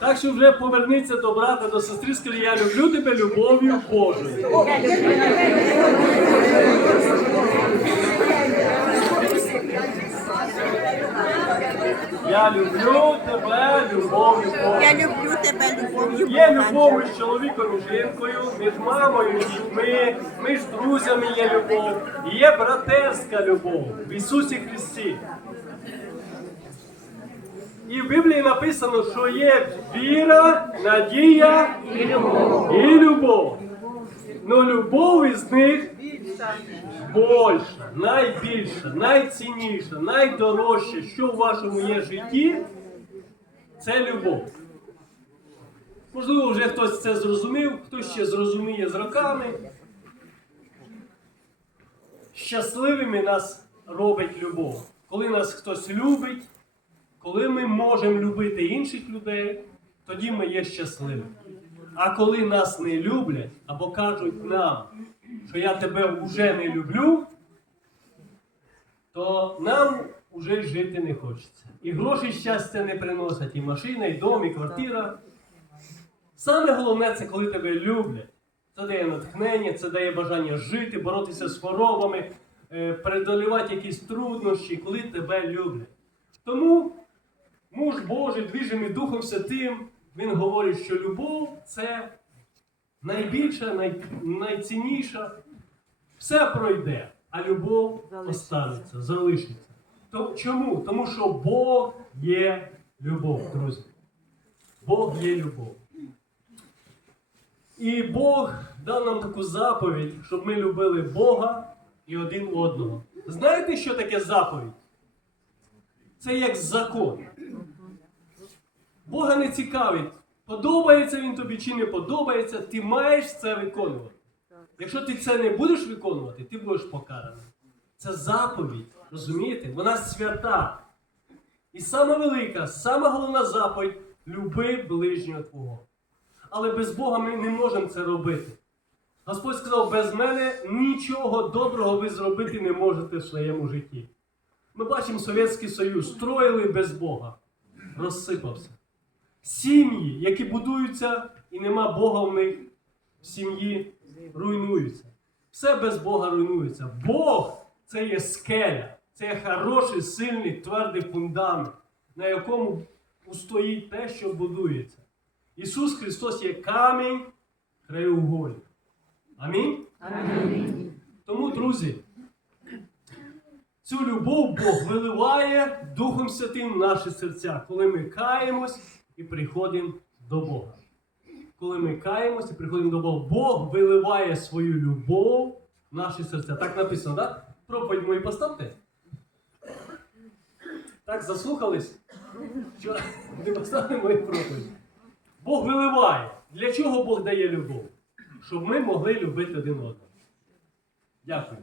Так що вже поверніться до брата, до сестри, скажи, я люблю тебе любов'ю Божою. Я люблю тебе любов'ю Божою. Я люблю тебе любов'ю. Є любов між чоловіком і жінкою, між мамою і дітьми, між друзями є любов. І є братерська любов в Ісусі Христі. І в Біблії написано, що є віра, надія і любов. І любов. Но любов із них більша, найбільша, найцінніша, найдорожча, що в вашому є житті, це любов. Можливо, вже хтось це зрозумів, хтось ще зрозуміє з роками. Щасливими нас робить любов. Коли нас хтось любить, коли ми можемо любити інших людей, тоді ми є щасливими. А коли нас не люблять або кажуть нам, що я тебе вже не люблю, то нам вже жити не хочеться. І гроші щастя не приносять, і машина, і дом, і квартира. Саме головне це коли тебе люблять. Це дає натхнення, це дає бажання жити, боротися з хворобами, е, преодолівати якісь труднощі, коли тебе люблять. Тому муж Божий, двіжений Духом Святим, він говорить, що любов це найбільша, най, найцінніша. Все пройде, а любов останеться, залишиться. То, чому? Тому що Бог є любов, друзі. Бог є любов. І Бог дав нам таку заповідь, щоб ми любили Бога і один одного. Знаєте, що таке заповідь? Це як закон. Бога не цікавить, подобається він тобі чи не подобається, ти маєш це виконувати. Якщо ти це не будеш виконувати, ти будеш покараний. Це заповідь, розумієте? Вона свята. І сама велика, сама головна заповідь люби ближнього твого. Але без Бога ми не можемо це робити. Господь сказав, без мене нічого доброго ви зробити не можете в своєму житті. Ми бачимо Совєтський Союз, строїли без Бога, розсипався. Сім'ї, які будуються і нема Бога в них, в сім'ї руйнуються. Все без Бога руйнується. Бог це є скеля, це є хороший, сильний, твердий фундамент, на якому устоїть те, що будується. Ісус Христос є камінь краєугольник. Амінь? Амінь. Тому, друзі, цю любов Бог виливає Духом Святим в наші серця, коли ми каємось і приходимо до Бога. Коли ми каємось і приходимо до Бога, Бог виливає свою любов в наші серця. Так написано, так? Проповідь мою поставте. Так, заслухались? Що? Не поставте мою проповідь. Бог виливає. Для чого Бог дає любов? Щоб ми могли любити один одного. Дякую.